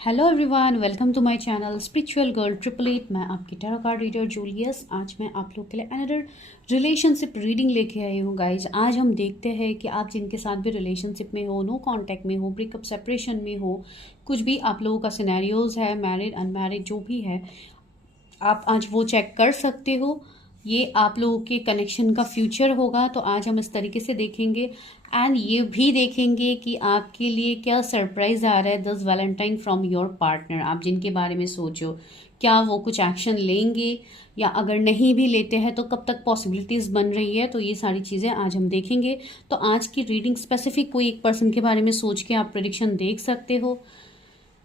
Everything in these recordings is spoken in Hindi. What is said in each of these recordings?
Hello everyone, welcome to my channel spiritual girl 888। मैं आपकी टैरो कार्ड रीडर जूलियस। आज मैं आप लोग के लिए अनदर रिलेशनशिप रीडिंग लेके आई हूँ गाइज। आज हम देखते हैं कि आप जिनके साथ भी रिलेशनशिप में हो, नो कांटेक्ट में हो, ब्रेकअप सेपरेशन में हो, कुछ भी आप लोगों का सिनेरियोज है, मैरिड अनमैरिड जो भी है, आप आज वो चेक कर सकते हो। ये आप लोगों के कनेक्शन का फ्यूचर होगा, तो आज हम इस तरीके से देखेंगे। एंड ये भी देखेंगे कि आपके लिए क्या सरप्राइज आ रहा है this Valentine from your partner. आप जिनके बारे में सोचो, क्या वो कुछ एक्शन लेंगे, या अगर नहीं भी लेते हैं तो कब तक पॉसिबिलिटीज़ बन रही है, तो ये सारी चीज़ें आज हम देखेंगे। तो आज की रीडिंग स्पेसिफिक कोई एक पर्सन के बारे में सोच के आप प्रेडिक्शन देख सकते हो,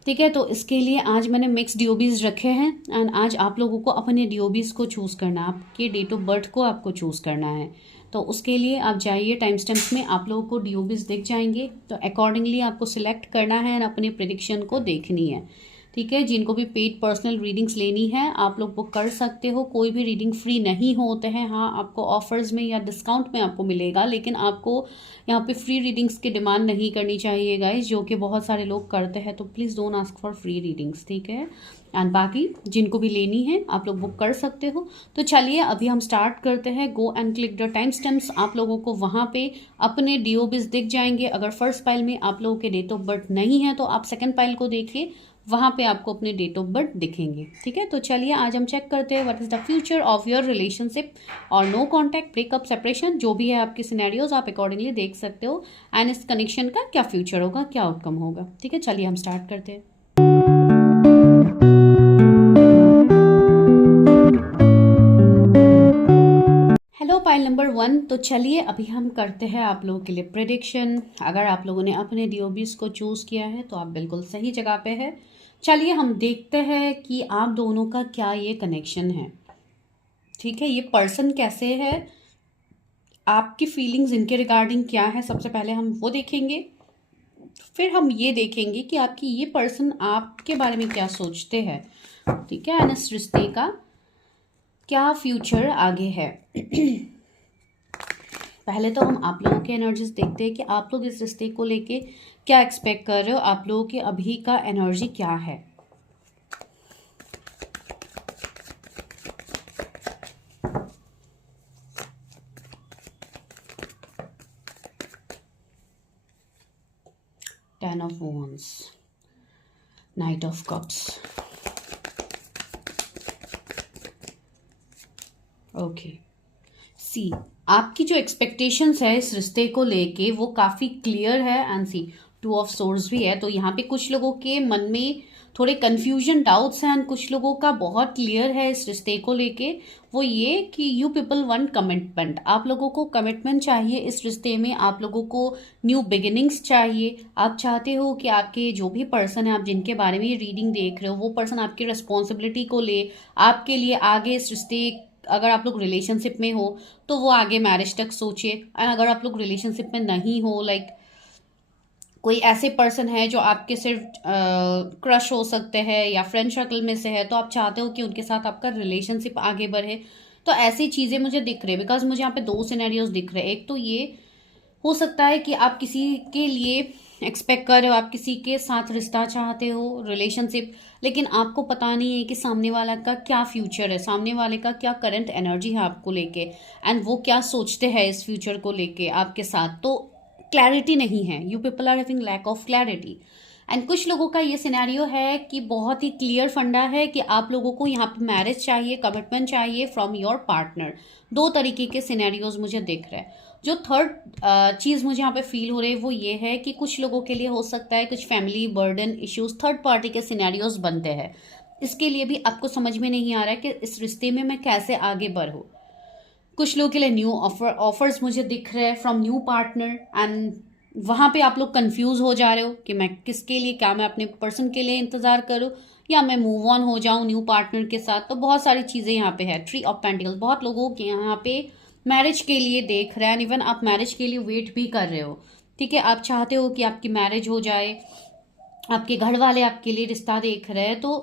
ठीक है। तो इसके लिए आज मैंने मिक्स डीओबीज रखे हैं एंड आज आप लोगों को अपने डीओबीज को चूज़ करना है, आपके डेट ऑफ बर्थ को आपको चूज़ करना है। तो उसके लिए आप जाइए टाइम स्टैम्प्स में, आप लोगों को डीओबीज दिख जाएंगे, तो अकॉर्डिंगली आपको सिलेक्ट करना है एंड अपने प्रेडिक्शन को देखनी है, ठीक है। जिनको भी पेड पर्सनल रीडिंग्स लेनी है आप लोग वो कर सकते हो। कोई भी रीडिंग फ्री नहीं होते हैं। हाँ, आपको ऑफर्स में या डिस्काउंट में आपको मिलेगा, लेकिन आपको यहाँ पे फ्री रीडिंग्स की डिमांड नहीं करनी चाहिए गाइज, जो कि बहुत सारे लोग करते हैं। तो please don't ask for free readings, ठीक है। एंड बाकी जिनको भी लेनी है आप लोग बुक कर सकते हो। तो चलिए अभी हम स्टार्ट करते हैं। Go and click the time stamps. आप लोगों को वहाँ पे अपने डीओबीज दिख जाएंगे। अगर फर्स्ट पाइल में आप लोगों के डेट ऑफ बर्थ नहीं है तो आप सेकेंड पाइल को देखिए, वहाँ पे आपको अपने डेट ऑफ बर्थ दिखेंगे, ठीक है। तो चलिए आज हम चेक करते हैं what is the future of your relationship और नो कांटेक्ट, ब्रेकअप, सेपरेशन, जो भी है आपके सिनेरियोज आप अकॉर्डिंगली देख सकते हो। एंड इस कनेक्शन का क्या फ्यूचर होगा, क्या आउटकम होगा, ठीक है। चलिए हम स्टार्ट करते हैं। Hello pile number 1। तो चलिए अभी हम करते हैं आप लोगों के लिए प्रेडिक्शन। अगर आप लोगों ने अपने डीओबीज को चूज़ किया है तो आप बिल्कुल सही जगह पे है। चलिए हम देखते हैं कि आप दोनों का क्या ये कनेक्शन है, ठीक है। ये पर्सन कैसे है, आपकी फीलिंग्स इनके रिगार्डिंग क्या है, सबसे पहले हम वो देखेंगे। फिर हम ये देखेंगे कि आपकी ये पर्सन आपके बारे में क्या सोचते हैं, ठीक है। एंड इस रिश्ते का क्या फ्यूचर आगे है। पहले तो हम आप लोगों के एनर्जीज देखते हैं कि आप लोग इस रिश्ते को लेके क्या एक्सपेक्ट कर रहे हो, आप लोगों के अभी का एनर्जी क्या है। Ten of wands, knight of cups, okay. See, आपकी जो एक्सपेक्टेशंस है इस रिश्ते को लेके वो काफ़ी क्लियर है। And see, two of swords भी है। तो यहाँ पे कुछ लोगों के मन में थोड़े कन्फ्यूजन, डाउट्स हैं, एंड कुछ लोगों का बहुत क्लियर है इस रिश्ते को लेके। वो ये कि यू पीपल वांट कमिटमेंट, आप लोगों को कमिटमेंट चाहिए इस रिश्ते में, आप लोगों को न्यू बिगिनिंग्स चाहिए। आप चाहते हो कि आपके जो भी पर्सन है, आप जिनके बारे में ये रीडिंग देख रहे हो, वो पर्सन आपकी रिस्पॉन्सिबिलिटी को ले, आपके लिए आगे इस रिश्ते, अगर आप लोग रिलेशनशिप में हो तो वो आगे मैरिज तक सोचिए। एंड अगर आप लोग रिलेशनशिप में नहीं हो, लाइक कोई ऐसे पर्सन है जो आपके सिर्फ क्रश हो सकते हैं या फ्रेंड सर्कल में से है, तो आप चाहते हो कि उनके साथ आपका रिलेशनशिप आगे बढ़े। तो ऐसी चीज़ें मुझे दिख रही है, बिकॉज मुझे यहाँ पे दो सिनेरियोज दिख रहे हैं। एक तो ये हो सकता है कि आप किसी के लिए एक्सपेक्ट कर रहे हो, आप किसी के साथ रिश्ता चाहते हो, रिलेशनशिप, लेकिन आपको पता नहीं है कि सामने वाला का क्या फ्यूचर है, सामने वाले का क्या करंट एनर्जी है आपको लेके, एंड वो क्या सोचते हैं इस फ्यूचर को लेके आपके साथ। तो क्लैरिटी नहीं है, you people are having lack of clarity. And कुछ लोगों का ये सिनेरियो है कि बहुत ही क्लियर फंडा है कि आप लोगों को यहाँ पे मैरिज चाहिए, कमिटमेंट चाहिए फ्रॉम योर पार्टनर। दो तरीके के सिनेरियोज मुझे दिख रहे हैं। जो थर्ड चीज़ मुझे यहाँ पे फील हो रही है वो ये है कि कुछ लोगों के लिए हो सकता है कुछ family burden issues, third party के सिनेरियोज बनते हैं। इसके लिए भी आपको समझ में नहीं आ रहा है कि इस रिश्ते में मैं कैसे आगे बढ़ूँ। कुछ लोगों के लिए न्यू ऑफर्स मुझे दिख रहे हैं फ्रॉम न्यू पार्टनर, एंड वहाँ पे आप लोग कंफ्यूज हो जा रहे हो कि मैं किसके लिए, क्या मैं अपने पर्सन के लिए इंतजार करूँ या मैं मूव ऑन हो जाऊँ न्यू पार्टनर के साथ। तो बहुत सारी चीज़ें यहाँ पे है। ट्री ऑफ पेंटिकल्स, बहुत लोगों के यहाँ पे मैरिज के लिए देख रहे हैं, इवन आप मैरिज के लिए वेट भी कर रहे हो, ठीक है। आप चाहते हो कि आपकी मैरिज हो जाए, आपके घर वाले आपके लिए रिश्ता देख रहे हैं। तो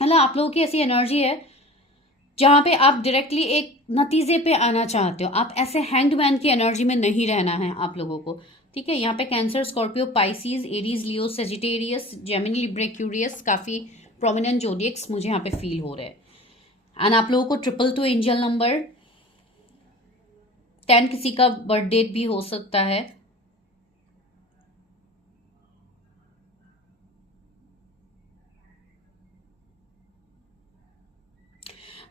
मतलब आप लोगों की ऐसी एनर्जी है जहाँ पे आप डायरेक्टली एक नतीजे पे आना चाहते हो, आप ऐसे हैंग्ड मैन की एनर्जी में नहीं रहना है आप लोगों को। ठीक है। यहाँ पे कैंसर, स्कॉर्पियो, पाइसीज, एरीज, लियो, सेजिटेरियस, जेमिनी, लिब्रा, एक्वेरियस काफ़ी प्रोमिनेंट जोडियक्स मुझे यहाँ पे फील हो रहे हैं। एंड आप लोगों को 222 एंजल नंबर, 10 किसी का बर्थ डेट भी हो सकता है।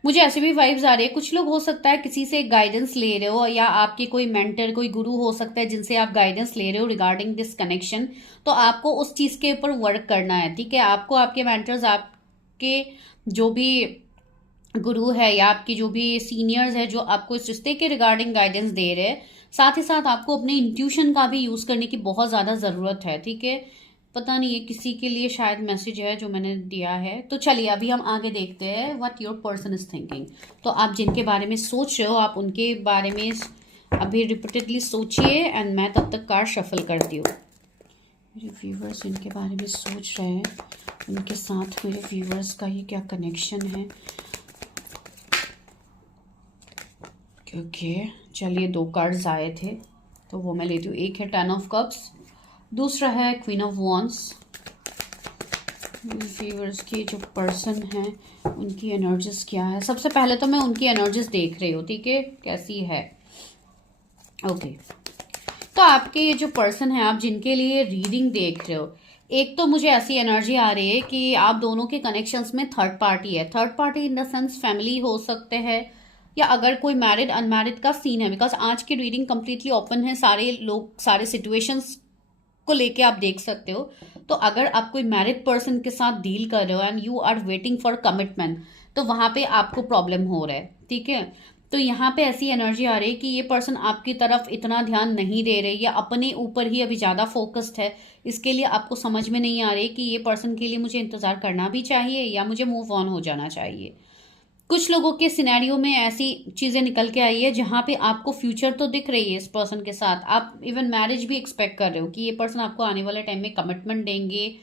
मुझे ऐसे भी वाइब्स आ रही है, कुछ लोग हो सकता है किसी से गाइडेंस ले रहे हो, या आपके कोई मेंटर, कोई गुरु हो सकता है जिनसे आप गाइडेंस ले रहे हो रिगार्डिंग दिस कनेक्शन। तो आपको उस चीज़ के ऊपर वर्क करना है, ठीक है। आपको आपके मेंटर्स, आपके जो भी गुरु है या आपकी जो भी सीनियर्स है जो आपको इस रिश्ते के रिगार्डिंग गाइडेंस दे रहे हैं, साथ ही साथ आपको अपने इंट्यूशन का भी यूज़ करने की बहुत ज़्यादा ज़रूरत है, ठीक है। पता नहीं, ये किसी के लिए शायद मैसेज है जो मैंने दिया है। तो चलिए अभी हम आगे देखते हैं what your person is thinking. तो आप जिनके बारे में सोच रहे हो, आप उनके बारे में अभी रिपीटेडली सोचिए, एंड मैं तब तक कार्ड शफल करती हूँ। मेरे व्यूवर्स जिनके बारे में सोच रहे हैं, उनके साथ मेरे व्यूवर्स का ये क्या कनेक्शन है। ओके चलिए, 2 कार्ड्स आए थे तो वो मैं लेती हूँ। एक है 10 ऑफ कप्स, दूसरा है क्वीन ऑफ वॉन्ड्स। व्यूअर्स की जो पर्सन है उनकी एनर्जीज क्या है। सबसे पहले तो मैं उनकी एनर्जीज देख रही हूँ, ठीक है, कैसी है। ओके तो आपके ये जो पर्सन है, आप जिनके लिए रीडिंग देख रहे हो, एक तो मुझे ऐसी एनर्जी आ रही है कि आप दोनों के कनेक्शंस में थर्ड पार्टी है। Third party in the sense family हो सकते हैं, या अगर कोई मैरिड अनमैरिड का सीन है, बिकॉज आज की रीडिंग कंप्लीटली ओपन है, सारे लोग सारे सिचुएशंस को लेके आप देख सकते हो। तो अगर आप कोई मैरिड पर्सन के साथ डील कर रहे हो and you are waiting for commitment, तो वहां पे आपको प्रॉब्लम हो रहा है, ठीक है। तो यहाँ पे ऐसी एनर्जी आ रही है कि ये पर्सन आपकी तरफ इतना ध्यान नहीं दे रहे, या अपने ऊपर ही अभी ज्यादा फोकस्ड है। इसके लिए आपको समझ में नहीं आ रही कि ये पर्सन के लिए मुझे इंतजार करना भी चाहिए या मुझे मूव ऑन हो जाना चाहिए। कुछ लोगों के सिनेरियो में ऐसी चीजें निकल के आई है जहां पे आपको फ्यूचर तो दिख रही है इस पर्सन के साथ, आप इवन मैरिज भी एक्सपेक्ट कर रहे हो कि ये पर्सन आपको आने वाले टाइम में कमिटमेंट देंगे,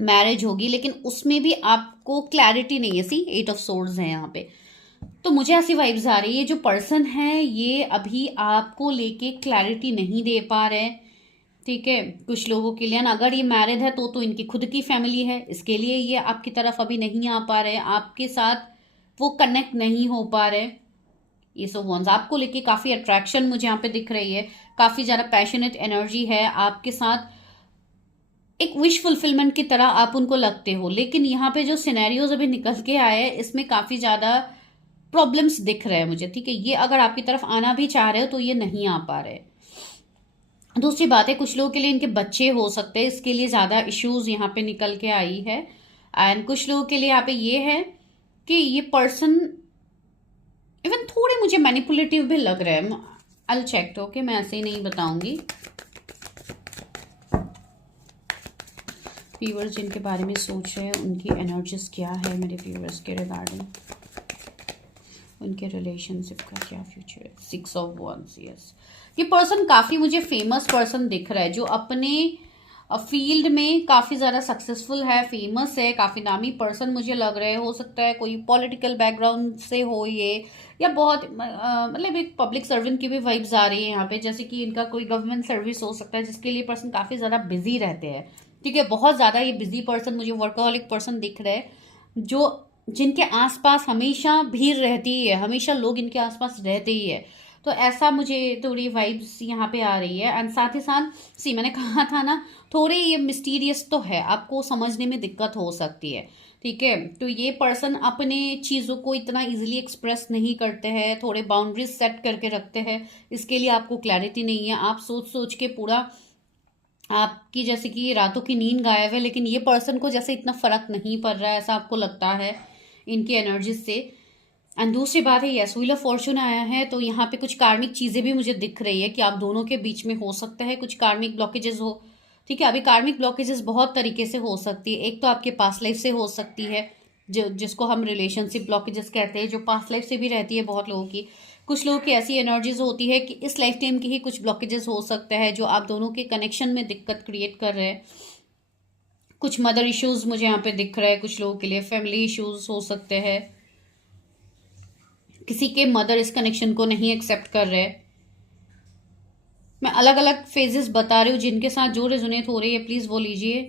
मैरिज होगी, लेकिन उसमें भी आपको क्लैरिटी नहीं है। सी 8 ऑफ सोर्ड्स है यहाँ पे। तो मुझे ऐसी वाइब्स आ रही है, जो पर्सन है ये अभी आपको लेके क्लैरिटी नहीं दे पा रहे, ठीक है। कुछ लोगों के लिए ना, अगर ये मैरिड है तो इनकी खुद की फैमिली है, इसके लिए ये आपकी तरफ अभी नहीं आ पा रहे, आपके साथ वो कनेक्ट नहीं हो पा रहे। ये सब वंस आपको लेके काफी अट्रैक्शन मुझे यहाँ पे दिख रही है, काफी ज्यादा पैशनेट एनर्जी है आपके साथ, एक विश फुलफिलमेंट की तरह आप उनको लगते हो। लेकिन यहाँ पे जो सिनेरियोज अभी निकल के आए हैं, इसमें काफी ज्यादा प्रॉब्लम्स दिख रहे हैं मुझे, ठीक है। ये अगर आपकी तरफ आना भी चाह रहे हो तो ये नहीं आ पा रहे। दूसरी बात है, कुछ लोगों के लिए इनके बच्चे हो सकते हैं, इसके लिए ज्यादा इश्यूज यहाँ पे निकल के आई है। एंड कुछ लोगों के लिए यहाँ पे ये है कि ये पर्सन इवन थोड़े मुझे मैनिपुलेटिव भी लग रहे हैं। आई चेक, ओके, मैं ऐसे ही नहीं बताऊंगी। व्यूअर्स जिनके बारे में सोच रहे हैं, उनकी एनर्जीज क्या है मेरे व्यूअर्स के रिगार्डिंग, उनके रिलेशनशिप का क्या फ्यूचर है। 6 ऑफ वंस, यस। ये पर्सन काफी मुझे फेमस पर्सन दिख रहा है, जो अपने फील्ड में काफी ज्यादा सक्सेसफुल है, फेमस है, काफी नामी पर्सन मुझे लग रहे हैं। हो सकता है कोई पॉलिटिकल बैकग्राउंड से हो ये, या बहुत मतलब एक पब्लिक सर्वेंट की भी वाइब्स आ रही है यहाँ पे, जैसे कि इनका कोई गवर्नमेंट सर्विस हो सकता है, जिसके लिए पर्सन काफी ज्यादा बिजी रहते हैं, ठीक है। बहुत ज्यादा ये बिजी पर्सन मुझे वर्कहोलिक पर्सन दिख रहे हैं, जो जिनके आसपास हमेशा भीड़ रहती ही है, हमेशा लोग इनके आसपास रहते ही है। तो ऐसा मुझे थोड़ी वाइब्स यहाँ पे आ रही है। एंड साथ ही साथ सी, मैंने कहा था ना, थोड़े ये मिस्टीरियस तो है, आपको समझने में दिक्कत हो सकती है, ठीक है। तो ये पर्सन अपने चीज़ों को इतना इजीली एक्सप्रेस नहीं करते हैं, थोड़े बाउंड्रीज सेट करके रखते हैं, इसके लिए आपको क्लैरिटी नहीं है। आप सोच सोच के पूरा आपकी जैसे कि रातों की नींद गायब है, लेकिन ये पर्सन को जैसे इतना फर्क नहीं पड़ रहा है, ऐसा आपको लगता है इनकी एनर्जीज से। एंड दूसरी बात है, यस, व्हील ऑफ फॉर्चून आया है, तो यहाँ पे कुछ कार्मिक चीजें भी मुझे दिख रही है कि आप दोनों के बीच में हो सकता है कुछ कार्मिक ब्लॉकेजेस हो, ठीक है। अभी कार्मिक ब्लॉकेजेस बहुत तरीके से हो सकती है। एक तो आपके पास्ट लाइफ से हो सकती है, जो जिसको हम रिलेशनशिप ब्लॉकेजेस कहते हैं, जो पास्ट लाइफ से भी रहती है बहुत लोगों की। कुछ लोगों की ऐसी एनर्जीज होती है कि इस लाइफ टाइम की ही कुछ ब्लॉकेजेस हो सकते हैं, जो आप दोनों के कनेक्शन में दिक्कत क्रिएट कर रहे हैं। कुछ मदर इश्यूज मुझे यहाँ पे दिख रहा है, कुछ लोगों के लिए फैमिली इश्यूज हो सकते हैं, किसी के मदर इस कनेक्शन को नहीं एक्सेप्ट कर रहे। मैं अलग अलग फेजेस बता रही हूँ, जिनके साथ जो रेजोनेट हो रही है प्लीज वो लीजिए।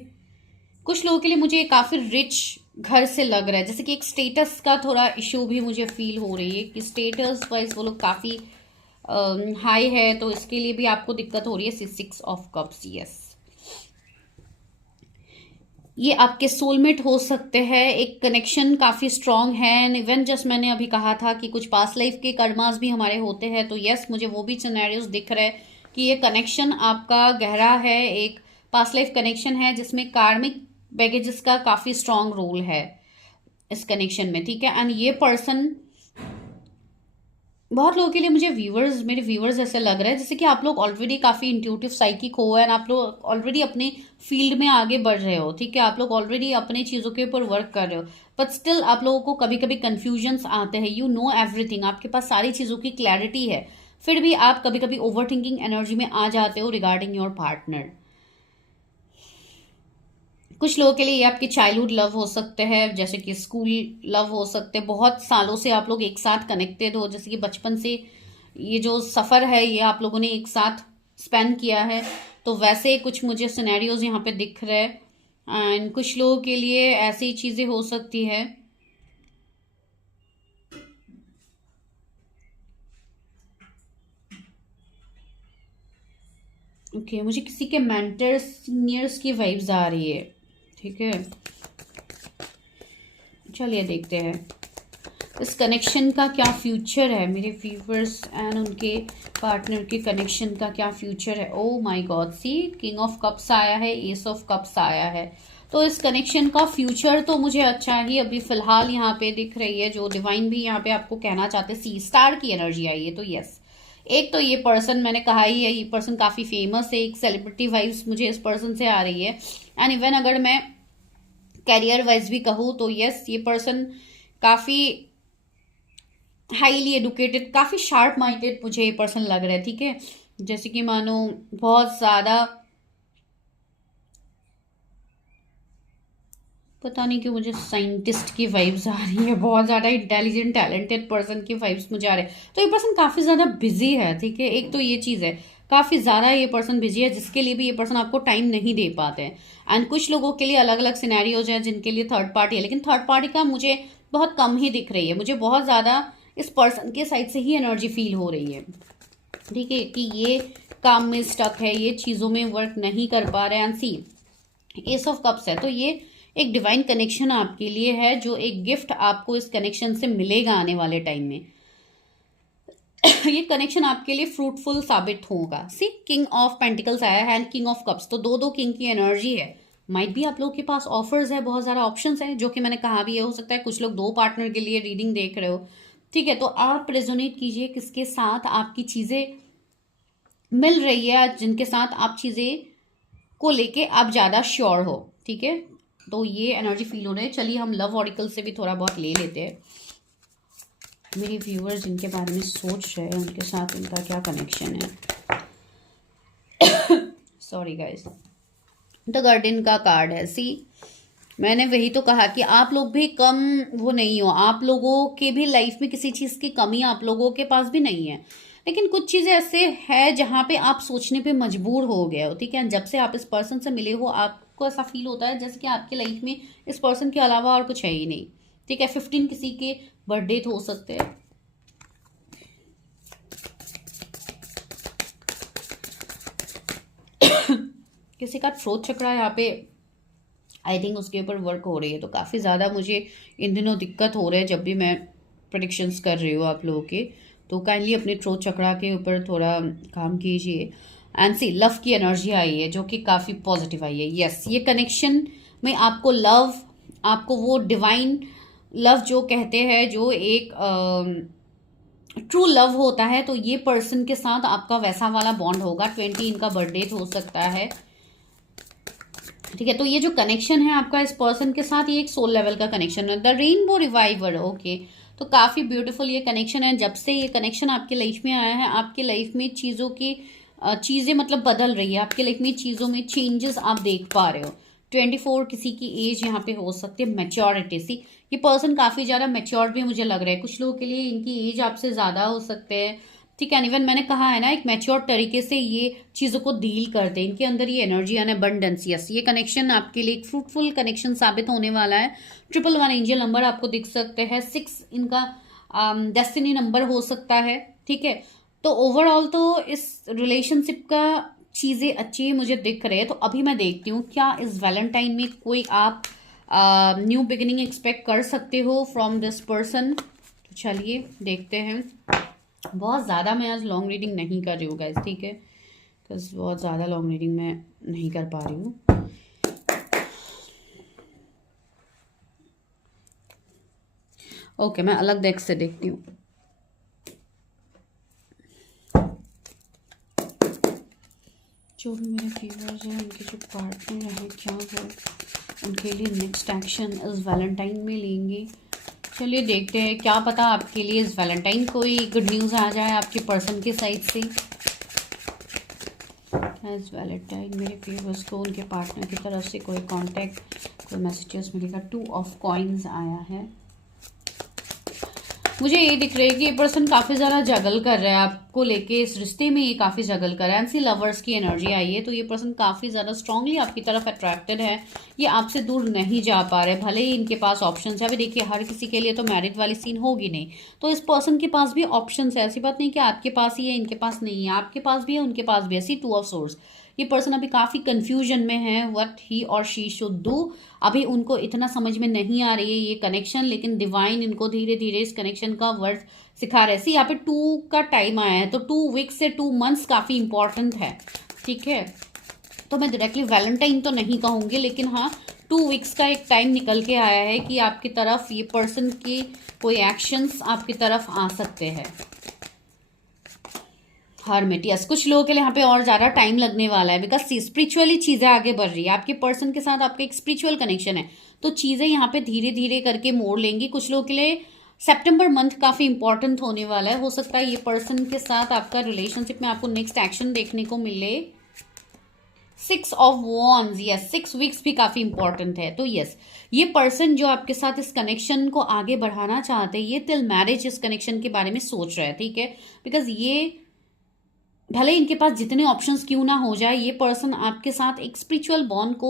कुछ लोगों के लिए मुझे काफी रिच घर से लग रहा है, जैसे कि एक स्टेटस का थोड़ा इशू भी मुझे फील हो रही है कि स्टेटस वाइज वो लोग काफी हाई है, तो इसके लिए भी आपको दिक्कत हो रही है। 6 ऑफ कप्स, यस, ये आपके सोलमेट हो सकते हैं। एक कनेक्शन काफी स्ट्रांग है। एंड इवन जस्ट मैंने अभी कहा था कि कुछ पास्ट लाइफ के कर्मास भी हमारे होते हैं, तो यस मुझे वो भी सिनेरियोज दिख रहे हैं कि ये कनेक्शन आपका गहरा है, एक पास्ट लाइफ कनेक्शन है जिसमें कार्मिक बैगेजेस का काफी स्ट्रांग रोल है इस कनेक्शन में, ठीक है। एंड ये पर्सन बहुत लोगों के लिए, मुझे व्यूअर्स, मेरे व्यूअर्स ऐसे लग रहा है जैसे कि आप लोग ऑलरेडी काफी इंट्यूटिव साइकिक हो, एंड आप लोग ऑलरेडी अपने फील्ड में आगे बढ़ रहे हो, ठीक है। आप लोग ऑलरेडी अपने चीजों के ऊपर वर्क कर रहे हो, बट स्टिल आप लोगों को कभी कभी कंफ्यूजन्स आते हैं। यू नो एवरीथिंग, आपके पास सारी चीजों की क्लैरिटी है, फिर भी आप कभी कभी ओवर थिंकिंग एनर्जी में आ जाते हो रिगार्डिंग योर पार्टनर। कुछ लोगों के लिए ये आपके चाइल्डहुड लव हो सकते हैं, जैसे कि स्कूल लव हो सकते हैं, बहुत सालों से आप लोग एक साथ कनेक्टेड हो, जैसे कि बचपन से ये जो सफ़र है ये आप लोगों ने एक साथ स्पेंड किया है, तो वैसे कुछ मुझे सिनेरियोज यहाँ पे दिख रहे हैं। एंड कुछ लोगों के लिए ऐसी चीज़ें हो सकती है। ओके, मुझे किसी के मेंटर सीनियर्स की वाइब्स आ रही है, ठीक है। चलिए देखते हैं इस कनेक्शन का क्या फ्यूचर है, मेरे व्यूवर्स एंड उनके पार्टनर के कनेक्शन का क्या फ्यूचर है। Oh my god, see king of cups आया है, एस ऑफ कप्स आया है, तो इस कनेक्शन का फ्यूचर तो मुझे अच्छा ही अभी फिलहाल यहाँ पे दिख रही है। जो डिवाइन भी यहाँ पे आपको कहना चाहते, सी स्टार की एनर्जी आई है, तो यस, एक तो ये पर्सन मैंने कहा ही है, ये पर्सन काफी फेमस है, एक सेलिब्रिटी वाइब्स मुझे इस पर्सन से आ रही है। एंड इवन अगर मैं कैरियर वाइज भी कहूँ तो यस, ये पर्सन काफी हाईली एडुकेटेड, काफी शार्प माइंडेड मुझे ये पर्सन लग रहा है, ठीक है। जैसे कि मानो बहुत ज्यादा, पता नहीं क्यों मुझे साइंटिस्ट की वाइब्स आ रही है, बहुत ज्यादा इंटेलिजेंट टैलेंटेड पर्सन की वाइब्स मुझे आ रहे हैं। तो ये पर्सन काफी ज्यादा बिजी है, ठीक है, एक तो ये चीज है, काफी ज्यादा ये पर्सन बिजी है, जिसके लिए भी ये पर्सन आपको टाइम नहीं दे पाते हैं। एंड कुछ लोगों के लिए अलग अलग सिनेरियोज हैं जिनके लिए थर्ड पार्टी है, लेकिन थर्ड पार्टी का मुझे बहुत कम ही दिख रही है। मुझे बहुत ज्यादा इस पर्सन के साइड से ही एनर्जी फील हो रही है, ठीक है, कि ये काम में स्टक है, ये चीजों में वर्क नहीं कर पा रहे हैं। And see ace of cups है, तो ये एक डिवाइन कनेक्शन आपके लिए है, जो एक गिफ्ट आपको इस कनेक्शन से मिलेगा आने वाले टाइम में। ये कनेक्शन आपके लिए फ्रूटफुल साबित होगा। सी किंग ऑफ पेंटिकल्स आया है एंड किंग ऑफ कप्स, तो दो दो किंग की एनर्जी है। माइट भी आप लोगों के पास ऑफर्स है, बहुत सारा ऑप्शंस है, जो कि मैंने कहा भी है, हो सकता है कुछ लोग दो पार्टनर के लिए रीडिंग देख रहे हो, ठीक है। तो आप रेजोनेट कीजिए किसके साथ आपकी चीजें मिल रही है, जिनके साथ आप चीजें को लेके आप ज्यादा श्योर हो, ठीक है। तो ये एनर्जी फील हो रही है। चलिए हम लव ऑरिकल से भी थोड़ा बहुत ले लेते हैं। मेरे व्यूअर्स जिनके बारे में सोच रहे हैं उनके साथ इनका क्या कनेक्शन है। सॉरी गाइस, द गार्डन का कार्ड है। सी मैंने वही तो कहा कि आप लोग भी कम वो नहीं हो, आप लोगों के भी लाइफ में किसी चीज की कमी आप लोगों के पास भी नहीं है, लेकिन कुछ चीजें ऐसे है जहां पे आप सोचने पे मजबूर हो गए हो, ठीक है। जब से आप इस पर्सन से मिले हो आपको ऐसा फील होता है जैसे कि आपके लाइफ में इस पर्सन के अलावा और कुछ है ही नहीं, ठीक है। 15 किसी के बर्थडे हो सकते हैं, किसी का थ्रोट चक्रा यहाँ पे आई थिंक उसके ऊपर वर्क हो रही है, तो काफ़ी ज़्यादा मुझे इन दिनों दिक्कत हो रहा है जब भी मैं प्रोडिक्शंस कर रही हूँ आप लोगों के, तो काइंडली अपने थ्रोट चक्रा के ऊपर थोड़ा काम कीजिए। एंड सी लव की एनर्जी आई है जो कि काफ़ी पॉजिटिव आई है। यस, ये कनेक्शन में आपको लव, आपको वो डिवाइन लव जो कहते हैं, जो एक ट्रू लव होता है, तो ये पर्सन के साथ आपका वैसा वाला बॉन्ड होगा। 20 इनका बर्थडे हो सकता है, ठीक है। तो ये जो कनेक्शन है आपका इस पर्सन के साथ, ये एक सोल लेवल का कनेक्शन है, द रेनबो रिवाइवर। ओके, तो काफी ब्यूटीफुल ये कनेक्शन है। जब से ये कनेक्शन आपके लाइफ में आया है, आपके लाइफ में चीजों की चीजें मतलब बदल रही है, आपके लाइफ में चीजों में चेंजेस आप देख पा रहे हो। 24 किसी की एज यहाँ पे हो सकती है, मेच्योरिटी। सी ये पर्सन काफी ज्यादा मेच्योर भी मुझे लग रहा है। कुछ लोगों के लिए इनकी एज आपसे ज्यादा हो सकते हैं, ठीक है। इवन मैंने कहा है ना, एक मैच्योर तरीके से ये चीजों को डील कर दे, इनके अंदर ये एनर्जी एंड अबंडेंस। यस, ये कनेक्शन आपके लिए एक फ्रूटफुल कनेक्शन साबित होने वाला है। 111 एंजल नंबर आपको दिख सकते हैं, 6 इनका डेस्टिनी नंबर हो सकता है, ठीक है। तो ओवरऑल तो इस रिलेशनशिप का चीजें अच्छी मुझे दिख रही है। तो अभी मैं देखती हूँ क्या इस वैलेंटाइन में कोई आप न्यू बिगिनिंग एक्सपेक्ट कर सकते हो फ्रॉम दिस पर्सन। तो चलिए देखते हैं। बहुत ज़्यादा मैं आज लॉन्ग रीडिंग नहीं कर रही हूँ गाइस, ठीक है, बिकॉज बहुत ज़्यादा लॉन्ग रीडिंग मैं नहीं कर पा रही हूँ। ओके, मैं अलग डेक से देखती हूँ। जो भी मेरे व्यूअर्स हैं, उनके जो पार्टनर हैं, क्या वो उनके लिए नेक्स्ट एक्शन इस वैलेंटाइन में लेंगे। चलिए देखते हैं, क्या पता आपके लिए इस वैलेंटाइन कोई गुड न्यूज़ आ जाए आपके पर्सन के साइड से। इस वैलेंटाइन मेरे व्यूअर्स को उनके पार्टनर की तरफ से कोई कांटेक्ट, कोई मैसेजेस मिलेगा। 2 ऑफ कॉइन्स आया है। मुझे ये दिख रहा है कि ये पर्सन काफ़ी ज़्यादा जगल कर रहा है आपको लेके, इस रिश्ते में ये काफ़ी जगल कर रहा है। एंड सी लवर्स की एनर्जी आई है, तो ये पर्सन काफ़ी ज़्यादा स्ट्रांगली आपकी तरफ अट्रैक्टेड है। ये आपसे दूर नहीं जा पा रहे, भले ही इनके पास ऑप्शन है। अभी देखिए, हर किसी के लिए तो मैरिड वाली सीन होगी नहीं, तो इस पर्सन के पास भी ऑप्शन है। ऐसी बात नहीं कि आपके पास ही है, इनके पास नहीं है, आपके पास भी है, उनके पास भी है। सी 2 ऑफ सोर्स, ये पर्सन अभी काफ़ी कंफ्यूजन में है, व्हाट ही और शी शुड डू। अभी उनको इतना समझ में नहीं आ रही है ये कनेक्शन, लेकिन डिवाइन इनको धीरे धीरे इस कनेक्शन का वर्ड सिखा रहे। सी यहाँ पे 2 का टाइम आया है, तो 2 वीक्स से 2 मंथ्स काफ़ी इंपॉर्टेंट है, ठीक है। तो मैं डायरेक्टली वैलेंटाइन तो नहीं कहूँगी, लेकिन हाँ 2 वीक्स का एक टाइम निकल के आया है कि आपकी तरफ ये पर्सन की कोई एक्शंस आपकी तरफ आ सकते हैं। हर्मिट, यस, कुछ लोगों के लिए यहाँ पे और ज़्यादा टाइम लगने वाला है, बिकॉज स्पिरिचुअली चीज़ें आगे बढ़ रही है। आपके पर्सन के साथ आपका एक स्पिरिचुअल कनेक्शन है, तो चीज़ें यहाँ पे धीरे धीरे करके मोड़ लेंगी। कुछ लोगों के लिए सितंबर मंथ काफ़ी इंपॉर्टेंट होने वाला है। हो सकता है ये पर्सन के साथ आपका रिलेशनशिप में आपको नेक्स्ट एक्शन देखने को मिले। 6 ऑफ वॉन्ड्स, यस, 6 वीक्स भी काफ़ी इंपॉर्टेंट है। तो यस, ये पर्सन जो आपके साथ इस कनेक्शन को आगे बढ़ाना चाहते हैं, ये टिल मैरिज इस कनेक्शन के बारे में सोच रहे हैं, ठीक है। बिकॉज ये भले इनके पास जितने ऑप्शंस क्यों ना हो जाए, ये पर्सन आपके साथ एक स्पिरिचुअल बॉन्ड को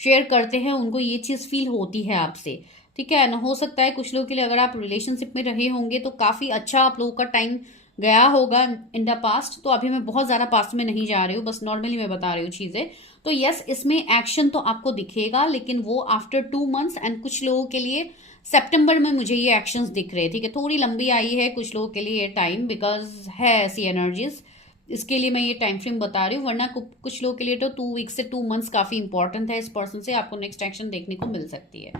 शेयर करते हैं, उनको ये चीज़ फील होती है आपसे, ठीक है ना। हो सकता है कुछ लोगों के लिए अगर आप रिलेशनशिप में रहे होंगे तो काफ़ी अच्छा आप लोगों का टाइम गया होगा इन द पास्ट। तो अभी मैं बहुत ज़्यादा पास्ट में नहीं जा रही हूँ, बस नॉर्मली मैं बता रही हूँ चीज़ें। तो यस, इसमें एक्शन तो आपको दिखेगा, लेकिन वो आफ्टर 2 मंथ्स। एंड कुछ लोगों के लिए सितंबर में मुझे ये एक्शंस दिख रहे हैं, ठीक है। थोड़ी लंबी आई है कुछ लोगों के लिए ये टाइम, बिकॉज है ऐसी एनर्जीज, इसके लिए मैं ये टाइम फ्रेम बता रही हूँ। वरना कुछ लोगों के लिए तो 2 वीक्स से 2 मंथ्स काफ़ी इंपॉर्टेंट है। इस पर्सन से आपको नेक्स्ट एक्शन देखने को मिल सकती है,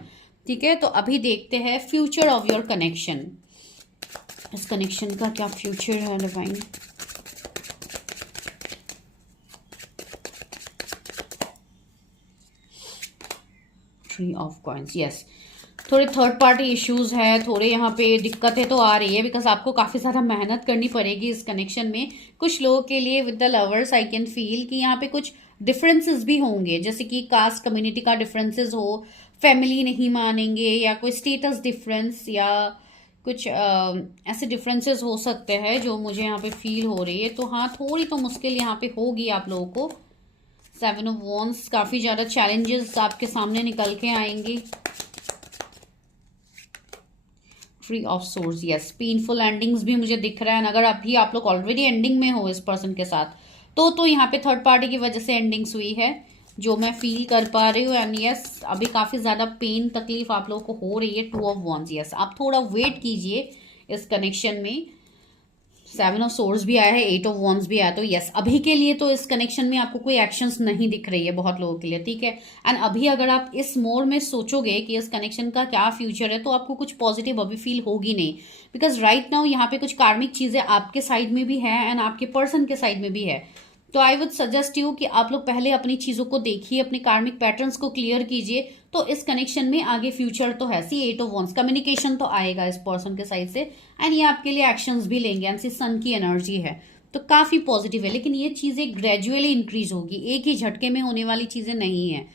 ठीक है। तो अभी देखते हैं फ्यूचर ऑफ योर कनेक्शन। इस कनेक्शन का क्या फ्यूचर है divine. Three of coins, yes, थोड़े थर्ड पार्टी इश्यूज है, थोड़े यहाँ पे दिक्कतें तो आ रही है, बिकॉज आपको काफ़ी ज़्यादा मेहनत करनी पड़ेगी इस कनेक्शन में। कुछ लोगों के लिए with the lovers I can feel कि यहाँ पे कुछ डिफरेंसेस भी होंगे, जैसे कि कास्ट कम्युनिटी का डिफरेंसेस हो, फैमिली नहीं मानेंगे, या कोई स्टेटस डिफरेंस, या कुछ ऐसे डिफरेंसेस हो सकते हैं जो मुझे यहाँ पे फील हो रही है। तो हाँ, थोड़ी तो मुश्किल यहाँ पे होगी आप लोगों को। 7 ऑफ वॉन्ड्स, काफ़ी ज़्यादा चैलेंजेस आपके सामने निकल के आएंगे। 3 of source, yes, painful endings भी मुझे दिख रहा है। अगर अभी आप लोग ऑलरेडी एंडिंग में हो इस पर्सन के साथ, तो यहाँ पे थर्ड पार्टी की वजह से एंडिंग्स हुई है, जो मैं फील कर पा रही हूँ। एंड यस, अभी काफ़ी ज़्यादा पेन तकलीफ आप लोगों को हो रही है। 2 ऑफ वॉन्ड्स, यस, आप थोड़ा वेट कीजिए इस कनेक्शन में। 7 ऑफ सोर्स भी आया है, 8 ऑफ वॉन्ड्स भी आया। तो यस, अभी के लिए तो इस कनेक्शन में आपको कोई एक्शंस नहीं दिख रही है बहुत लोगों के लिए, ठीक है। एंड अभी अगर आप इस मोड में सोचोगे कि इस कनेक्शन का क्या फ्यूचर है, तो आपको कुछ पॉजिटिव अभी फील होगी नहीं, बिकॉज राइट नाउ यहाँ पे कुछ कार्मिक चीज़ें आपके साइड में भी है एंड आपके पर्सन के साइड में भी है। तो आई वुड सजेस्ट यू कि आप लोग पहले अपनी चीज़ों को देखिए, अपने कार्मिक पैटर्न्स को क्लियर कीजिए, तो इस कनेक्शन में आगे फ्यूचर तो है। सी 8 ऑफ वॉन्ड्स, कम्युनिकेशन तो आएगा इस पर्सन के साइड से, एंड ये आपके लिए एक्शंस भी लेंगे। एंड सी सन की एनर्जी है, तो काफ़ी पॉजिटिव है, लेकिन ये चीज़ें ग्रेजुअली इंक्रीज होगी, एक ही झटके में होने वाली चीज़ें नहीं है,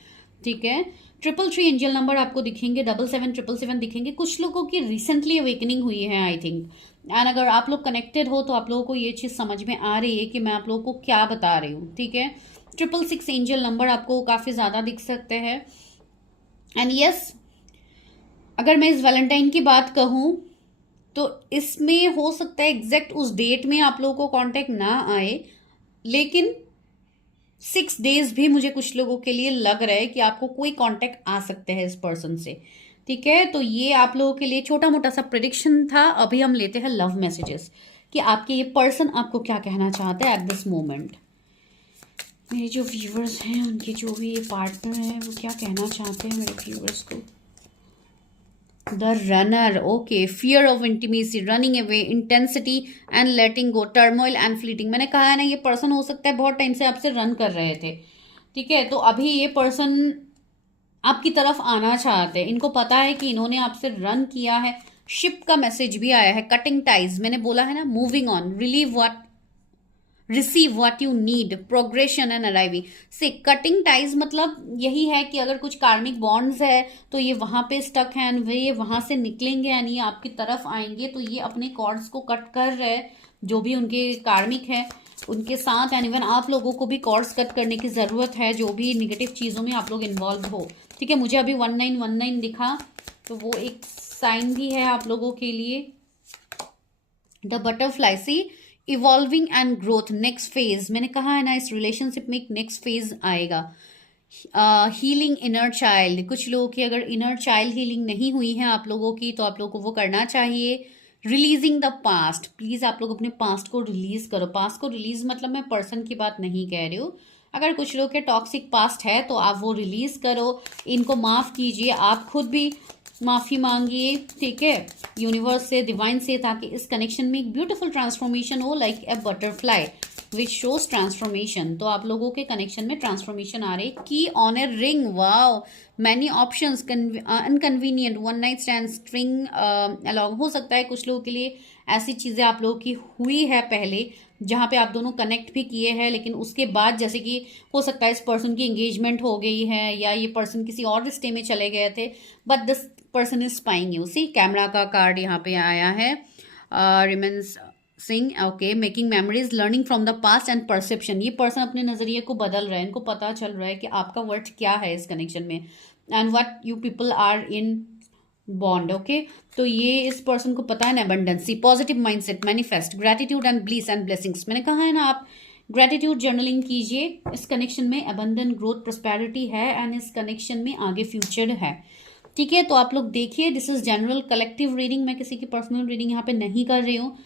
ठीक है। 333 एंजल नंबर आपको दिखेंगे, 7777 दिखेंगे। कुछ लोगों की रिसेंटली अवेकनिंग हुई है आई थिंक, एंड अगर आप लोग कनेक्टेड हो तो आप लोगों को ये चीज़ समझ में आ रही है कि मैं आप लोगों को क्या बता रही हूँ, ठीक है। 666 एंजल नंबर आपको काफ़ी ज़्यादा दिख सकते हैं। एंड यस, अगर मैं इस वैलेंटाइन की बात कहूँ तो इसमें हो सकता है एग्जैक्ट उस डेट में आप लोगों को कांटेक्ट ना आए, लेकिन 6 डेज भी मुझे कुछ लोगों के लिए लग रहा है कि आपको कोई कांटेक्ट आ सकते हैं इस पर्सन से, ठीक है। तो ये आप लोगों के लिए छोटा मोटा सा प्रिडिक्शन था। अभी हम लेते हैं लव मैसेजेस कि आपके ये पर्सन आपको क्या कहना चाहता है एट दिस मोमेंट। मेरे जो व्यूवर्स हैं उनके जो भी ये पार्टनर हैं वो क्या कहना चाहते हैं मेरे व्यूवर्स को। The runner, okay, fear of intimacy, running away, intensity and letting go, turmoil and fleeting. मैंने कहा है ना, ये पर्सन हो सकता है बहुत टाइम से आपसे रन कर रहे थे, ठीक है। तो अभी ये पर्सन आपकी तरफ आना चाहते हैं, इनको पता है कि इन्होंने आपसे रन किया है। शिप का मैसेज भी आया है, कटिंग टाइज, मैंने बोला है ना, moving on, relieve what, receive what you need, progression and arriving. से कटिंग टाइज मतलब यही है कि अगर कुछ कार्मिक बॉन्ड्स है तो ये वहां पे स्टक है एंड वे वहां से निकलेंगे एंड ये आपकी तरफ आएंगे। तो ये अपने कॉर्ड्स को कट कर रहे हैं जो भी उनके कार्मिक है उनके साथ, एंड इवन आप लोगों को भी कॉर्ड्स कट करने की जरूरत है जो भी निगेटिव चीजों में आप लोग इन्वॉल्व हो, ठीक है। मुझे अभी 1919 दिखा तो वो एक साइन भी है आप लोगों के लिए। The butterfly, see evolving and growth, next phase, मैंने कहा है ना इस रिलेशनशिप में एक नेक्स्ट फेज आएगा। हीलिंग इनर चाइल्ड, कुछ लोगों की अगर इनर चाइल्ड हीलिंग नहीं हुई है आप लोगों की तो आप लोगों को वो करना चाहिए। रिलीजिंग द पास्ट, प्लीज आप लोग अपने पास्ट को रिलीज करो। पास्ट को रिलीज मतलब मैं पर्सन की बात नहीं कह रही हूँ, अगर कुछ लोग के टॉक्सिक पास्ट है तो आप वो रिलीज करो, इनको माफ कीजिए, आप खुद भी माफी मांगिए, ठीक है, यूनिवर्स से, डिवाइन से, ताकि इस कनेक्शन में एक ब्यूटीफुल ट्रांसफॉर्मेशन हो, like a butterfly which shows transformation. तो आप लोगों के कनेक्शन में ट्रांसफॉर्मेशन आ रही। Key on a ring, wow, many options, inconvenient, one night stand, string along. हो सकता है कुछ लोगों के लिए ऐसी चीजें आप लोगों की हुई है पहले जहां पे आप दोनों कनेक्ट भी किए हैं, लेकिन उसके बाद जैसे कि हो सकता है इस पर्सन की एंगेजमेंट हो गई है या ये पर्सन किसी और रिश्ते में चले गए थे, but this person is spying you. See camera का कार्ड यहाँ पे आया है, reminiscing, okay, making memories, learning from the past and perception. ये पर्सन अपने नजरिए को बदल रहा है, इनको पता चल रहा है कि आपका वर्थ क्या है इस कनेक्शन में and what you people are in bond, okay. तो ये इस पर्सन को पता है ना, abundancy, positive mindset, manifest, gratitude and bliss and blessings. मैंने कहा है ना, आप ग्रेटिट्यूड जर्नलिंग कीजिए, इस कनेक्शन में अबंडेंट ग्रोथ प्रोस्पेरिटी है एंड इस कनेक्शन में आगे फ्यूचर है, ठीक है। तो आप लोग देखिए, this is general collective reading, मैं किसी की पर्सनल रीडिंग यहाँ पे नहीं कर रही हूँ।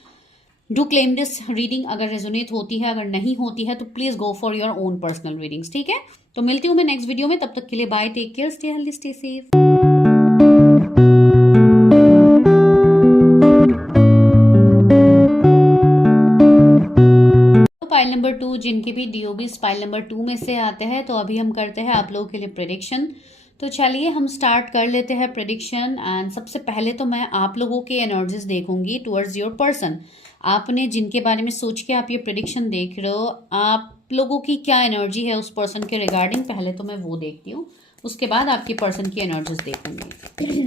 डू क्लेम दिस रीडिंग अगर रेजोनेट होती है, अगर नहीं होती है तो please go for your own personal readings, ठीक है। तो मिलती हूँ मैं नेक्स्ट वीडियो में, तब तक के लिए bye, take care, stay healthy, stay safe. Pile number 2, जिनके भी डीओबी पाइल नंबर 2 में से आते हैं, तो अभी हम करते हैं आप लोगों के लिए प्रेडिक्शन। तो चलिए हम स्टार्ट कर लेते हैं प्रेडिक्शन। एंड सबसे पहले तो मैं आप लोगों के एनर्जीज देखूंगी टुवर्ड्स योर पर्सन। आपने जिनके बारे में सोच के आप ये प्रेडिक्शन देख रहे हो, आप लोगों की क्या एनर्जी है उस पर्सन के रिगार्डिंग, पहले तो मैं वो देखती हूँ, उसके बाद आपके पर्सन की एनर्जीज देखूंगी।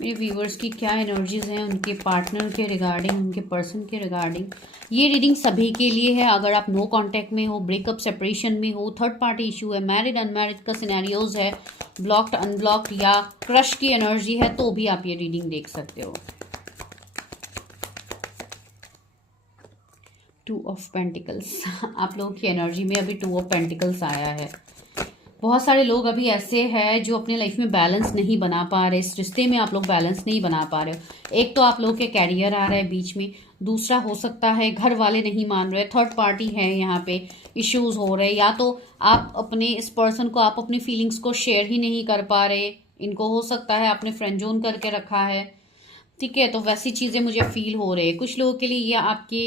मेरे व्यूवर्स की क्या एनर्जीज हैं उनके पार्टनर के रिगार्डिंग, उनके पर्सन के रिगार्डिंग। ये रीडिंग सभी के लिए है, अगर आप नो कांटेक्ट में हो, ब्रेकअप सेपरेशन में हो, थर्ड पार्टी इशू है, मैरिड अनमैरिड का सिनेरियोज है, ब्लॉक्ड अनब्लॉक्ड या क्रश की एनर्जी है, तो भी आप ये रीडिंग देख सकते हो। 2 ऑफ पेंटिकल्स, आप लोगों की एनर्जी में अभी 2 ऑफ पेंटिकल्स आया है। बहुत सारे लोग अभी ऐसे हैं जो अपने लाइफ में बैलेंस नहीं बना पा रहे, इस रिश्ते में आप लोग बैलेंस नहीं बना पा रहे हो। एक तो आप लोगों के कैरियर आ रहा है बीच में, दूसरा हो सकता है घर वाले नहीं मान रहे, थर्ड पार्टी है यहाँ पे, इश्यूज हो रहे, या तो आप अपने इस पर्सन को आप अपनी फीलिंग्स को शेयर ही नहीं कर पा रहे, इनको हो सकता है आपने फ्रेंड जोन करके रखा है, ठीक है। तो वैसी चीज़ें मुझे फील हो रही है। कुछ लोगों के लिए ये आपके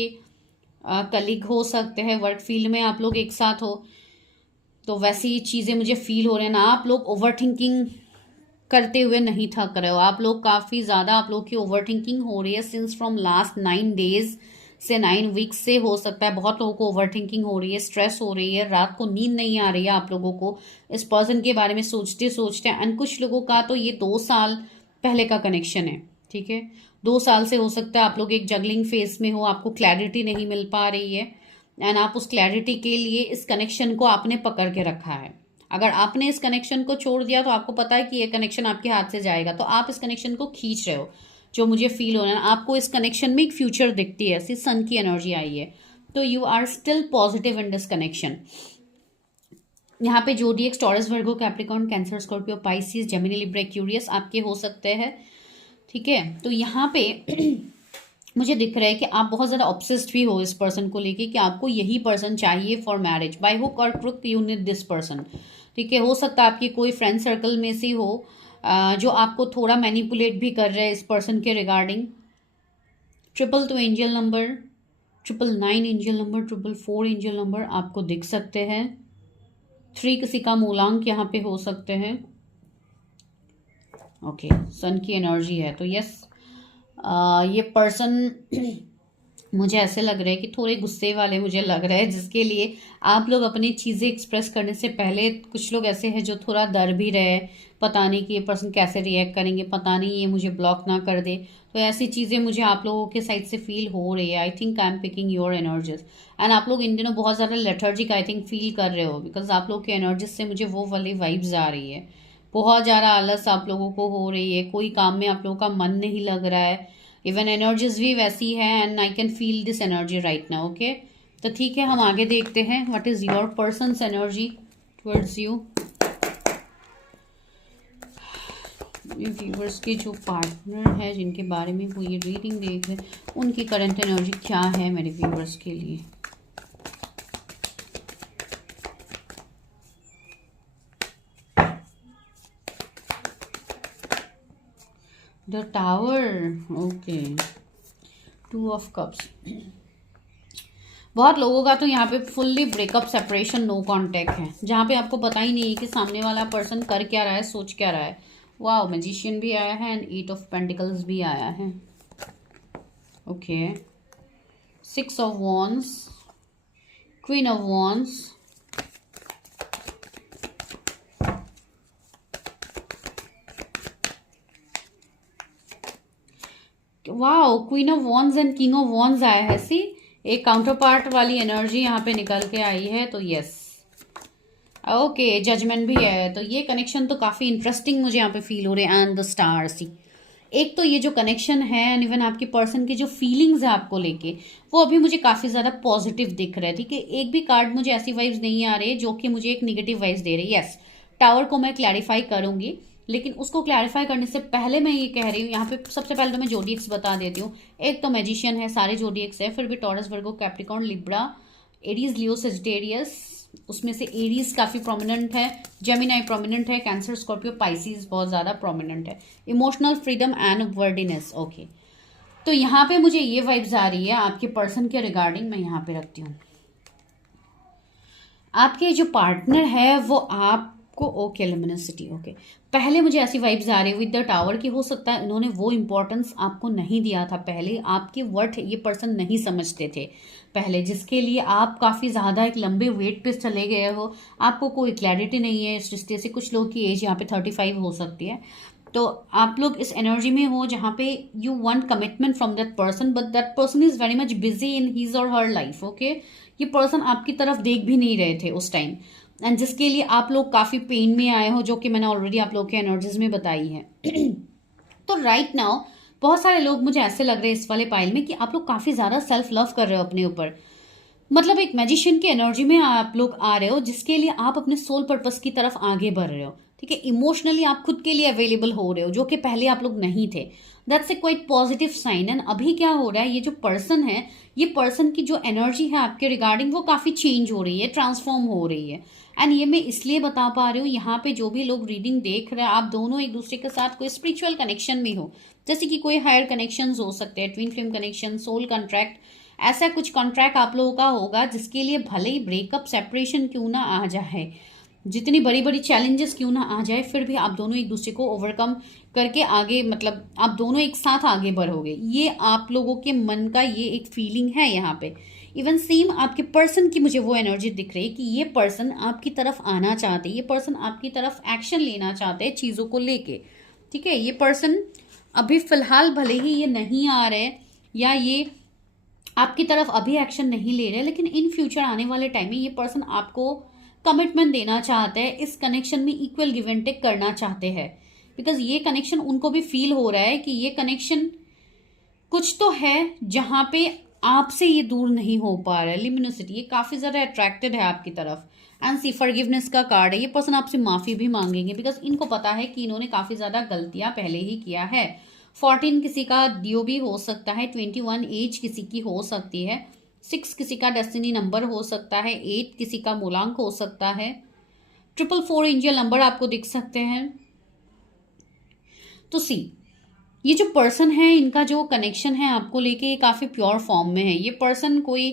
कलीग हो सकते हैं, वर्क फील्ड में आप लोग एक साथ हो, तो वैसी चीज़ें मुझे फील हो रहे हैं ना। आप लोग ओवर थिंकिंग करते हुए नहीं थक रहे हो, आप लोग काफ़ी ज़्यादा आप लोग की ओवर थिंकिंग हो रही है सिंस फ्रॉम लास्ट 9 डेज से 9 वीक्स से। हो सकता है बहुत लोगों को ओवर थिंकिंग हो रही है, स्ट्रेस हो रही है, रात को नींद नहीं आ रही है आप लोगों को इस पर्सन के बारे में सोचते सोचते। एंड कुछ लोगों का तो ये 2 साल पहले का कनेक्शन है, ठीक है, 2 साल से हो सकता है आप लोग एक जगलिंग फेस में हो, आपको क्लैरिटी नहीं मिल पा रही है एंड आप उस क्लैरिटी के लिए इस कनेक्शन को आपने पकड़ के रखा है। अगर आपने इस कनेक्शन को छोड़ दिया तो आपको पता है कि ये कनेक्शन आपके हाथ से जाएगा, तो आप इस कनेक्शन को खींच रहे हो, जो मुझे फील हो रहा है। आपको इस कनेक्शन में एक फ्यूचर दिखती है, ऐसी सन की एनर्जी आई है, तो you are still positive in this connection. यहाँ पे zodiacs Taurus Virgo Capricorn Cancer Scorpio Pisces Gemini Libra Aquarius आपके हो सकते हैं। ठीक है, तो यहाँ पे मुझे दिख रहा है कि आप बहुत ज़्यादा ऑब्सेस्ड भी हो इस पर्सन को लेके कि आपको यही पर्सन चाहिए फॉर मैरिज, बाय हुक और crook you need this person. ठीक है, हो सकता है आपकी कोई फ्रेंड सर्कल में से हो जो आपको थोड़ा मैनिपुलेट भी कर रहे हैं इस पर्सन के regarding. 222 angel number, 999 angel number, 444 angel number आपको दिख सकते हैं। 3 किसी का मूलांक यहाँ पे हो सकते हैं। ओके, सन की एनर्जी है, तो यस ये पर्सन मुझे ऐसे लग रहा है कि थोड़े गुस्से वाले मुझे लग रहा है, जिसके लिए आप लोग अपनी चीज़ें एक्सप्रेस करने से पहले कुछ लोग ऐसे हैं जो थोड़ा डर भी रहे, पता नहीं कि ये पर्सन कैसे रिएक्ट करेंगे, पता नहीं ये मुझे ब्लॉक ना कर दे। तो ऐसी चीज़ें मुझे आप लोगों के साइड से फील हो रही है। I think I am picking your energies and आप लोग इन दिनों बहुत ज़्यादा लेथर्जिक आई थिंक फील कर रहे हो, बिकॉज आप लोग के एनर्जीज से मुझे वो वाली वाइब्स आ रही है। बहुत ज़्यादा आलस आप लोगों को हो रही है, कोई काम में आप लोगों का मन नहीं लग रहा है, इवन एनर्जीज भी वैसी है and I can feel this energy right now. Okay, तो ठीक है, हम आगे देखते हैं what is your persons energy towards you. Viewers के जो पार्टनर है जिनके बारे में वो ये रीडिंग देख रहे हैं, उनकी करंट एनर्जी क्या है मेरे व्यूवर्स के लिए। The tower, okay, 2 of cups. बहुत लोगों का तो यहाँ पे fully breakup, separation, no contact है, जहाँ पे आपको पता ही नहीं है कि सामने वाला पर्सन कर क्या रहा है, सोच क्या रहा है। वाओ, मैजिशियन भी आया है एंड 8 ऑफ पेंटिकल्स भी आया है। Okay, 6 of wands, queen of wands, wow, queen of wands and king of wands आया है। सी, एक काउंटर पार्ट वाली एनर्जी यहाँ पे निकल के आई है, तो यस, ओके, जजमेंट भी है। तो ये कनेक्शन तो काफ़ी इंटरेस्टिंग मुझे यहाँ पे फील हो रहे हैं एंड द स्टार। सी, एक तो ये जो कनेक्शन है एंड इवन आपके पर्सन की जो फीलिंग्स है आपको लेके, वो अभी मुझे काफ़ी ज़्यादा पॉजिटिव दिख रहा है। ठीक है, एक भी कार्ड मुझे ऐसी वाइब्स नहीं आ रही जो कि मुझे एक निगेटिव वाइब्स दे रही है। यस, टावर को मैं क्लैरिफाई करूंगी, लेकिन उसको क्लैरिफाई करने से पहले मैं ये कह रही हूँ, यहाँ पे सबसे पहले तो मैं जोडिएक्स बता देती हूँ। एक तो मैजिशियन है, सारे जोडिएक्स है, फिर भी taurus, Virgo, Capricorn, Libra, Aries, लियो, सेजिटेरियस, उसमें से एरीज काफ़ी प्रोमिनेंट है, जेमिनाई प्रोमिनेंट है, कैंसर, स्कॉर्पियो, पाइसिस बहुत ज़्यादा प्रोमिनेंट है, इमोशनल फ्रीडम एंड वर्डिनेस। ओके, तो यहाँ पे मुझे ये वाइब्स आ रही है आपके पर्सन के रिगार्डिंग। मैं यहाँ पे रखती हूँ, आपके जो पार्टनर है वो आपको, ओके, लुमिनसिटी, ओके, पहले मुझे ऐसी वाइब्स आ रही है विद द टावर की हो सकता है इन्होंने वो इंपॉर्टेंस आपको नहीं दिया था पहले, आपके वर्थ ये पर्सन नहीं समझते थे पहले, जिसके लिए आप काफ़ी ज़्यादा एक लंबे वेट पे चले गए हो, आपको कोई क्लैरिटी नहीं है इस रिश्ते से। कुछ लोग की एज यहाँ पे 35 हो सकती है, तो आप लोग इस एनर्जी में हो जहाँ पे you want commitment from that person, but that person is very much busy in his और हर लाइफ। ओके, ये पर्सन आपकी तरफ देख भी नहीं रहे थे उस टाइम, एंड जिसके लिए आप लोग काफ़ी पेन में आए हो, जो कि मैंने ऑलरेडी आप लोग के एनर्जीज में बताई है। तो राइट नाउ बहुत सारे लोग मुझे ऐसे लग रहे हैं इस वाले पाइल में कि आप लोग काफ़ी ज़्यादा सेल्फ लव कर रहे हो अपने ऊपर, मतलब एक मैजिशियन की एनर्जी में आप लोग आ रहे हो, जिसके लिए आप अपने सोल पर्पस की तरफ आगे बढ़ रहे हो। ठीक है, इमोशनली आप खुद के लिए अवेलेबल हो रहे हो, जो कि पहले आप लोग नहीं थे। That's a quite positive sign. And अभी क्या हो रहा है, ये जो पर्सन है, ये पर्सन की जो एनर्जी है आपके रिगार्डिंग वो काफ़ी चेंज हो रही है, ट्रांसफॉर्म हो रही है। एंड ये मैं इसलिए बता पा रही हूँ, यहाँ पे जो भी लोग रीडिंग देख रहे हैं, आप दोनों एक दूसरे के साथ कोई स्पिरिचुअल कनेक्शन में हो, जैसे कि कोई हायर कनेक्शन हो सकते हैं, twin flame connection, soul contract, ऐसा कुछ कॉन्ट्रैक्ट आप लोगों का होगा, जिसके लिए भले ही ब्रेकअप, सेपरेशन क्यों ना आ जाए, जितनी बड़ी बड़ी चैलेंजेस क्यों ना आ जाए, फिर भी आप दोनों एक दूसरे को ओवरकम करके आगे, मतलब आप दोनों एक साथ आगे बढ़ोगे। ये आप लोगों के मन का ये एक फीलिंग है यहाँ पे। इवन सेम आपके पर्सन की मुझे वो एनर्जी दिख रही है कि ये पर्सन आपकी तरफ आना चाहते, ये पर्सन आपकी तरफ एक्शन लेना चाहते हैं चीज़ों को लेके। ठीक है, ये पर्सन अभी फिलहाल भले ही ये नहीं आ रहे या ये आपकी तरफ अभी एक्शन नहीं ले रहे, लेकिन इन फ्यूचर आने वाले टाइम में ये पर्सन आपको कमिटमेंट देना चाहते हैं, इस कनेक्शन में इक्वल गिव एंड टेक करना चाहते हैं। बिकॉज ये कनेक्शन उनको भी फील हो रहा है कि ये कनेक्शन कुछ तो है जहां पे आपसे ये दूर नहीं हो पा रहा है। लिमिनोसिटी, ये काफी ज्यादा अट्रैक्टेड है आपकी तरफ। एंड सी फॉरगिवनेस का कार्ड है, ये पर्सन आपसे माफी भी मांगेंगे बिकॉज इनको पता है कि इन्होंने काफी ज्यादा गलतियां पहले ही किया है। 14 किसी का डियो भी हो सकता है, 21 एज किसी की हो सकती है, 6 किसी का डेस्टिनी नंबर हो सकता है, 8 किसी का मूलांक हो सकता है, 444 एंजल नंबर आपको दिख सकते हैं। तो सी, ये जो पर्सन है इनका जो कनेक्शन है आपको लेके ये काफी प्योर फॉर्म में है। ये पर्सन कोई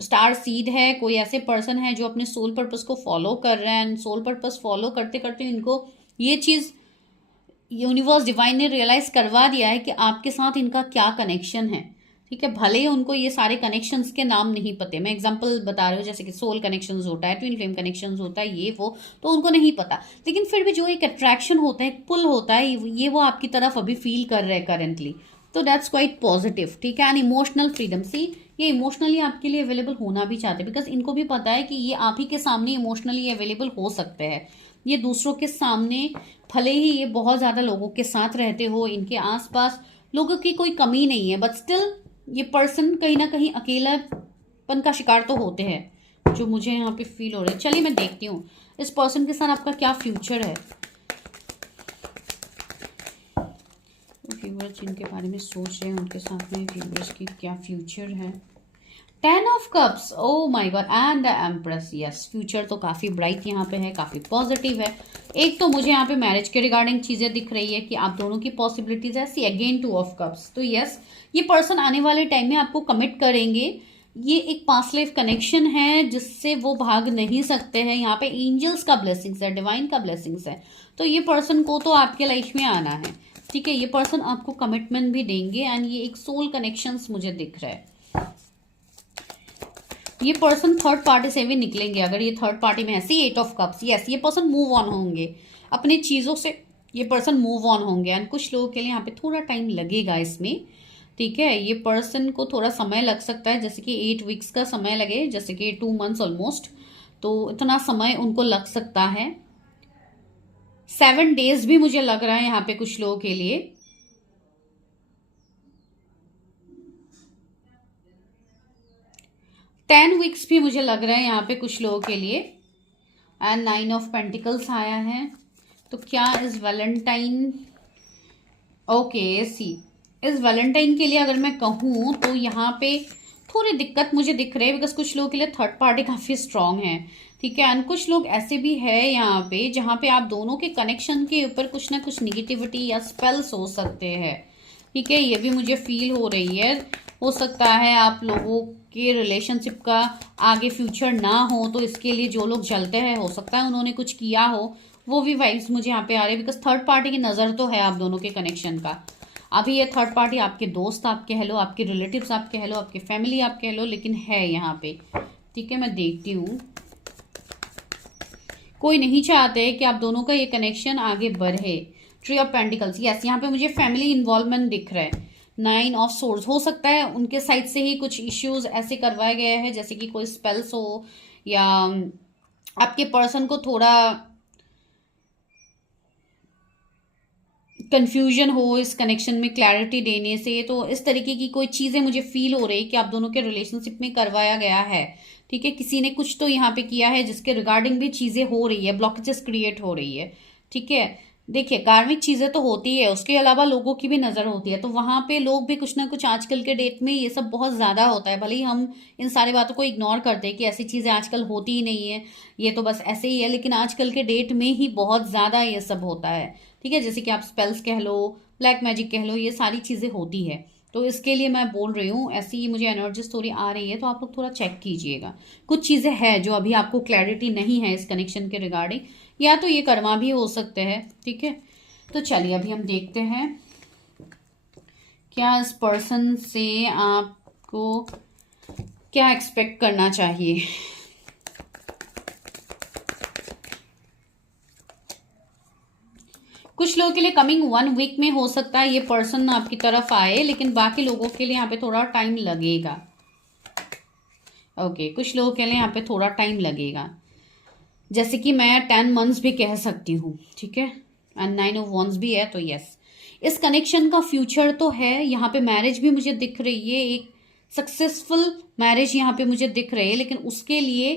स्टार सीड है, कोई ऐसे पर्सन है जो अपने सोल पर्पस को फॉलो कर रहे हैं। सोल पर्पस फॉलो करते करते इनको ये चीज यूनिवर्स डिवाइन ने रियलाइज करवा दिया है कि आपके साथ इनका क्या कनेक्शन है। ठीक है, भले ही उनको ये सारे कनेक्शंस के नाम नहीं पते, मैं एग्जांपल बता रही हूँ, जैसे कि सोल कनेक्शंस होता है, ट्विन फ्लेम कनेक्शंस होता है, ये वो तो उनको नहीं पता, लेकिन फिर भी जो एक अट्रैक्शन होता है, एक पुल होता है, ये वो आपकी तरफ अभी फील कर रहे हैं करेंटली। तो दैट्स क्वाइट पॉजिटिव। ठीक है, एंड इमोशनल फ्रीडम, सी ये इमोशनली आपके लिए अवेलेबल होना भी चाहते हैं बिकॉज इनको भी पता है कि ये आप ही के सामने इमोशनली अवेलेबल हो सकते हैं। ये दूसरों के सामने, भले ही ये बहुत ज्यादा लोगों के साथ रहते हो, इनके आसपास लोगों की कोई कमी नहीं है, बट स्टिल ये पर्सन कहीं ना कहीं अकेलापन का शिकार तो होते हैं, जो मुझे यहाँ पे फील हो रहा है। चलिए मैं देखती हूँ इस पर्सन के साथ आपका क्या फ्यूचर है। व्यूअर्स जिनके बारे में सोच रहे हैं उनके साथ में व्यूअर्स की क्या फ्यूचर है। 10 of cups, O my God, and the empress. Yes, future तो काफी ब्राइट यहाँ पे है, काफी पॉजिटिव है। एक तो मुझे यहाँ पे मैरिज के रिगार्डिंग चीजें दिख रही है कि आप दोनों की पॉसिबिलिटीज है। सी अगेन 2 ऑफ कप्स, तो यस ये पर्सन आने वाले टाइम में आपको कमिट करेंगे। ये एक पास्ट लाइफ कनेक्शन है जिससे वो भाग नहीं सकते हैं। यहाँ पे एंजल्स का ब्लेसिंग्स है, डिवाइन का ब्लेसिंग्स है, तो ये पर्सन को तो आपके लाइफ में आना है। ठीक है, ये पर्सन आपको कमिटमेंट भी देंगे एंड ये एक सोल कनेक्शंस मुझे दिख रहा है। ये पर्सन थर्ड पार्टी से भी निकलेंगे अगर ये थर्ड पार्टी में है। सी 8 ऑफ कप्स, यस ये पर्सन मूव ऑन होंगे अपनी चीजों से, ये पर्सन मूव ऑन होंगे एंड कुछ लोगों के लिए यहाँ पे थोड़ा टाइम लगेगा इसमें। ठीक है, ये पर्सन को थोड़ा समय लग सकता है, जैसे कि 8 वीक्स का समय लगे, जैसे कि 2 मंथ्स ऑलमोस्ट, तो इतना समय उनको लग सकता है। 7 डेज भी मुझे लग रहा है यहाँ पे कुछ लोगों के लिए। 10 वीक्स भी मुझे लग रहा है यहाँ पे कुछ लोगों के लिए। एंड 9 ऑफ पेंटिकल्स आया है, तो क्या इस वैलेंटाइन, ओके सी इस वैलेंटाइन के लिए अगर मैं कहूँ तो यहाँ पे थोड़ी दिक्कत मुझे दिख रही है बिकॉज कुछ लोगों के लिए थर्ड पार्टी काफी स्ट्रांग है। ठीक है, एंड कुछ लोग ऐसे भी है यहाँ पे जहाँ पे आप दोनों के कनेक्शन के ऊपर कुछ ना कुछ निगेटिविटी या स्पेल्स हो सकते हैं। ठीक है, ये भी मुझे फील हो रही है। हो सकता है आप लोगों के रिलेशनशिप का आगे फ्यूचर ना हो, तो इसके लिए जो लोग जलते हैं हो सकता है उन्होंने कुछ किया हो, वो भी वाइब्स मुझे यहाँ पे आ रही है बिकॉज थर्ड पार्टी की नजर तो है आप दोनों के कनेक्शन का। अभी ये थर्ड पार्टी आपके दोस्त आप कह लो, आपके रिलेटिव्स आप कह लो, आपके फैमिली आप कह लो, लेकिन है यहाँ पे। ठीक है, मैं देखती हूँ कोई नहीं चाहते कि आप दोनों का ये कनेक्शन आगे बढ़े। ट्री ऑफ पेंटिकल्स, यस यहाँ पे मुझे फैमिली इन्वॉल्वमेंट दिख रहा है। 9 ऑफ सोर्स, हो सकता है उनके साइड से ही कुछ इश्यूज ऐसे करवाए गए हैं, जैसे कि कोई स्पेल्स हो या आपके पर्सन को थोड़ा कंफ्यूजन हो इस कनेक्शन में क्लैरिटी देने से। तो इस तरीके की कोई चीजें मुझे फील हो रही कि आप दोनों के रिलेशनशिप में करवाया गया है। ठीक है, किसी ने कुछ तो यहाँ पे किया है जिसके रिगार्डिंग भी चीजें हो रही है, ब्लॉकेजेस क्रिएट हो रही है। ठीक है, देखिए कार्मिक चीजें तो होती है, उसके अलावा लोगों की भी नजर होती है, तो वहां पे लोग भी कुछ ना कुछ, आजकल के डेट में ये सब बहुत ज्यादा होता है। भले ही हम इन सारी बातों को इग्नोर करते हैं कि ऐसी चीजें आजकल होती ही नहीं है, ये तो बस ऐसे ही है, लेकिन आजकल के डेट में ही बहुत ज्यादा ये सब होता है। ठीक है, जैसे कि आप स्पेल्स कह लो, ब्लैक मैजिक कह लो, ये सारी चीजें होती है। तो इसके लिए मैं बोल रही हूँ, ऐसी ही मुझे एनर्जी स्टोरी आ रही है, तो आप लोग थोड़ा चेक कीजिएगा। कुछ चीजें हैं जो अभी आपको क्लैरिटी नहीं है इस कनेक्शन के रिगार्डिंग, या तो ये कर्मा भी हो सकते हैं। ठीक है, तो चलिए अभी हम देखते हैं क्या इस पर्सन से आपको क्या एक्सपेक्ट करना चाहिए। कुछ लोगों के लिए कमिंग 1 वीक में हो सकता है ये पर्सन आपकी तरफ आए, लेकिन बाकी लोगों के लिए यहाँ पे थोड़ा टाइम लगेगा। ओके, कुछ लोगों के लिए यहाँ पे थोड़ा टाइम लगेगा, जैसे कि मैं 10 मंथ्स भी कह सकती हूँ, ठीक है। एंड 9 ऑफ वंस भी है, तो यस, इस कनेक्शन का फ्यूचर तो है। यहाँ पे मैरिज भी मुझे दिख रही है, एक सक्सेसफुल मैरिज यहाँ पे मुझे दिख रही है, लेकिन उसके लिए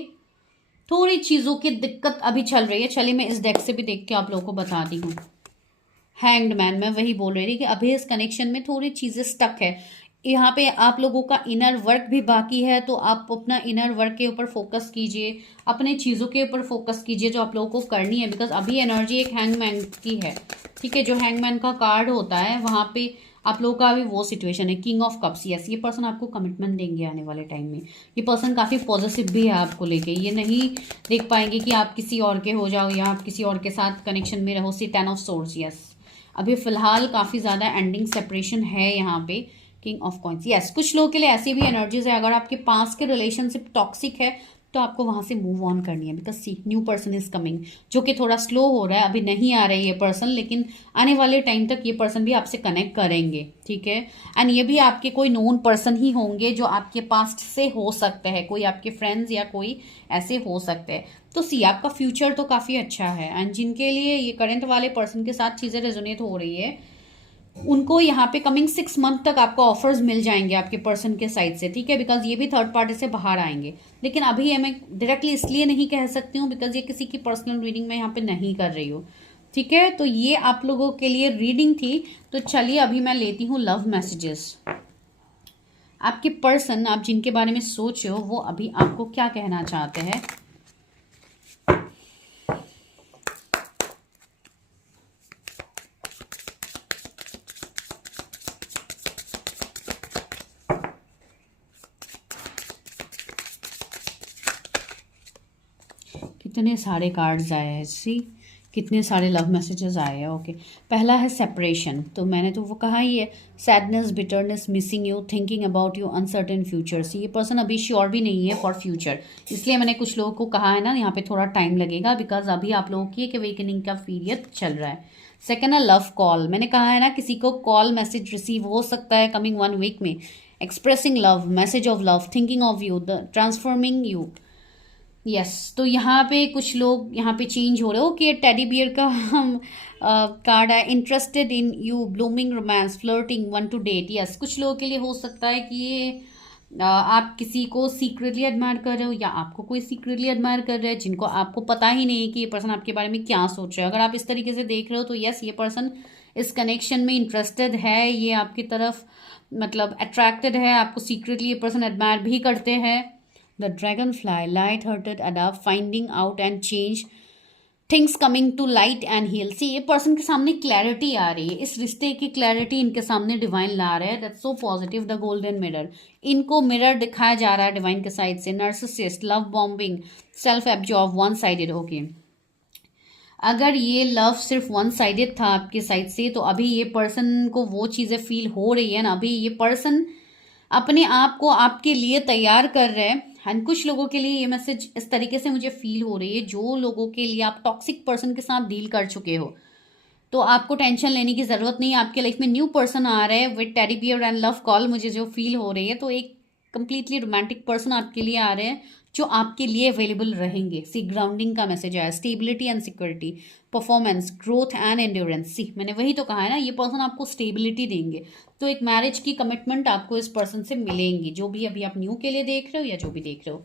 थोड़ी चीज़ों की दिक्कत अभी चल रही है। चलिए मैं इस डेक से भी देख के आप लोगों को बताती हूँ। हैंग्ड मैन, मैं वही बोल रही थी कि अभी इस कनेक्शन में थोड़ी चीज़ें स्टक है। यहाँ पे आप लोगों का इनर वर्क भी बाकी है, तो आप अपना इनर वर्क के ऊपर फोकस कीजिए, अपने चीज़ों के ऊपर फोकस कीजिए जो आप लोगों को करनी है। बिकॉज अभी एनर्जी एक हैंगमैन की है, ठीक है। जो हैंगमैन का कार्ड होता है वहाँ पे आप लोगों का अभी वो सिचुएशन है, किंग ऑफ कप्स। यस, ये पर्सन आपको कमिटमेंट देंगे आने वाले टाइम में। ये पर्सन काफ़ी पॉजिटिव भी है आपको लेके। ये नहीं देख पाएंगे कि आप किसी और के हो जाओ या आप किसी और के साथ कनेक्शन में रहो। सी 10 ऑफ सोर्ड्स, यस, अभी फिलहाल काफ़ी ज़्यादा एंडिंग सेपरेशन है यहाँ पे। किंग ऑफ कॉइंस, यस, कुछ लोगों के लिए ऐसी भी एनर्जीज है, अगर आपके पास के रिलेशनशिप टॉक्सिक है तो आपको वहां से मूव ऑन करनी है। Because see, new person is coming, जो कि थोड़ा स्लो हो रहा है, अभी नहीं आ रही है ये पर्सन, लेकिन आने वाले टाइम तक ये पर्सन भी आपसे कनेक्ट करेंगे, ठीक है। एंड ये भी आपके कोई नोन पर्सन ही होंगे जो आपके पास्ट से हो सकते हैं, कोई आपके फ्रेंड्स या कोई ऐसे हो सकते हैं। तो सी, आपका फ्यूचर तो काफ़ी अच्छा है। एंड जिनके लिए ये करंट वाले पर्सन के साथ चीज़ें रेजोनेट हो रही है, उनको यहाँ पे कमिंग 6 मंथ तक आपको ऑफर्स मिल जाएंगे आपके पर्सन के साइड से, ठीक है। बिकॉज ये भी थर्ड पार्टी से बाहर आएंगे, लेकिन अभी ये मैं डायरेक्टली इसलिए नहीं कह सकती हूँ बिकॉज ये किसी की पर्सनल रीडिंग में यहाँ पे नहीं कर रही हूँ, ठीक है। तो ये आप लोगों के लिए रीडिंग थी। तो चलिए अभी मैं लेती हूँ लव मैसेजेस। आपके पर्सन, आप जिनके बारे में सोच रहे हो, वो अभी आपको क्या कहना चाहते हैं। कितने सारे कार्ड्स आए हैं, सी, कितने सारे लव मैसेजेस आए हैं। ओके, पहला है सेपरेशन, तो मैंने तो वो कहा ही है, sadness, bitterness, missing you, thinking about you, uncertain future. See, ये पर्सन अभी श्योर भी नहीं है फॉर फ्यूचर, इसलिए मैंने कुछ लोगों को कहा है ना यहाँ पे थोड़ा टाइम लगेगा, बिकॉज अभी आप लोगों की एक अवेकनिंग का पीरियड चल रहा है। सेकेंड है लव कॉल, मैंने कहा है ना किसी को कॉल मैसेज रिसीव हो सकता है कमिंग 1 वीक में, expressing love, message of love, thinking of you, the transforming you. Yes, तो यहाँ पे कुछ लोग यहाँ पे चेंज हो रहे हो कि टेडी बियर का हम कार्ड है, interested in you, blooming romance, flirting, one two date. Yes, कुछ लोगों के लिए हो सकता है कि ये आप किसी को सीक्रेटली एडमायर कर रहे हो या आपको कोई सीक्रेटली एडमायर कर रहा है, जिनको आपको पता ही नहीं कि ये पर्सन आपके बारे में क्या सोच रहा है। अगर आप इस तरीके से देख रहे हो तो यस, ये पर्सन इस कनेक्शन में इंटरेस्टेड है, ये आपकी तरफ मतलब अट्रैक्टेड है, आपको सीक्रेटली ये पर्सन एडमायर भी करते हैं। The dragonfly, light-hearted adapt, finding out and change, things coming to light and heal. See, ये पर्सन के सामने क्लैरिटी आ रही है, इस रिश्ते की क्लैरिटी इनके सामने डिवाइन ला रहे हैं। That's so positive. The golden mirror, इनको मिरर दिखाया जा रहा है डिवाइन के साइड से। Narcissist, love bombing, self absorb, one sided. Okay, अगर ये लव सिर्फ वन साइडेड था आपके साइड से, तो अभी ये पर्सन को वो चीज़ें फील हो रही है ना, अभी ये पर्सन अपने आप को आपके लिए तैयार कर रहे हैं। एंड कुछ लोगों के लिए ये मैसेज इस तरीके से मुझे फील हो रही है, जो लोगों के लिए आप टॉक्सिक पर्सन के साथ डील कर चुके हो, तो आपको टेंशन लेने की ज़रूरत नहीं है। आपके लाइफ में न्यू पर्सन आ रहा है with teddy bear and love call, मुझे जो फील हो रही है, तो एक कंप्लीटली रोमांटिक पर्सन आपके लिए आ रहे हैं जो आपके लिए अवेलेबल रहेंगे। सी, ग्राउंडिंग का मैसेज आया, stability and security, performance, growth and endurance. See, मैंने वही तो कहा है ना, ये पर्सन आपको स्टेबिलिटी देंगे, तो एक मैरिज की कमिटमेंट आपको इस पर्सन से मिलेंगी, जो भी अभी आप न्यू के लिए देख रहे हो या जो भी देख रहे हो।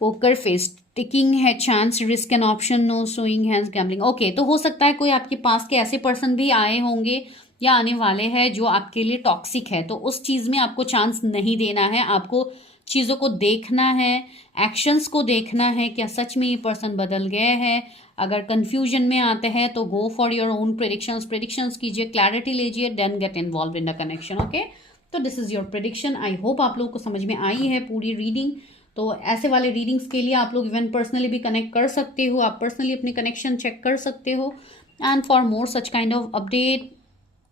पोकर फेस, टिकिंग है, chance, risk and option, know showing hands, gambling. Okay, तो हो सकता है कोई आपके पास के ऐसे पर्सन भी आए होंगे या आने वाले हैं जो आपके लिए टॉक्सिक है, तो उस चीज़ में आपको चांस नहीं देना है। आपको चीज़ों को देखना है, एक्शंस को देखना है, क्या सच में ये पर्सन बदल गए हैं। अगर कंफ्यूजन में आते हैं तो go for your own predictions कीजिए, क्लैरिटी लीजिए, then get involve in the connection. Okay, तो this is your prediction. I hope आप लोगों को समझ में आई है पूरी रीडिंग। तो ऐसे वाले रीडिंग्स के लिए आप लोग इवन पर्सनली भी कनेक्ट कर सकते हो, आप पर्सनली अपने कनेक्शन चेक कर सकते हो। And for more such kind of update,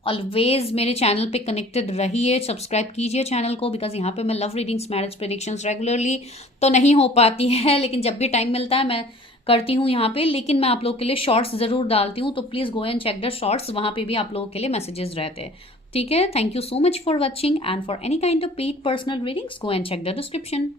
always मेरे चैनल पे कनेक्टेड रहिए, सब्सक्राइब कीजिए चैनल को, बिकॉज यहाँ पे मैं love readings, marriage predictions regularly तो नहीं हो पाती है, लेकिन जब भी टाइम मिलता है मैं करती हूँ यहाँ पे, लेकिन मैं आप लोगों के लिए शॉर्ट्स ज़रूर डालती हूँ, तो please go and check the shorts, वहाँ पे भी आप लोगों के लिए मैसेजेस रहते हैं। ठीक है, thank you so much for watching, and for any kind of paid personal readings go and check the description.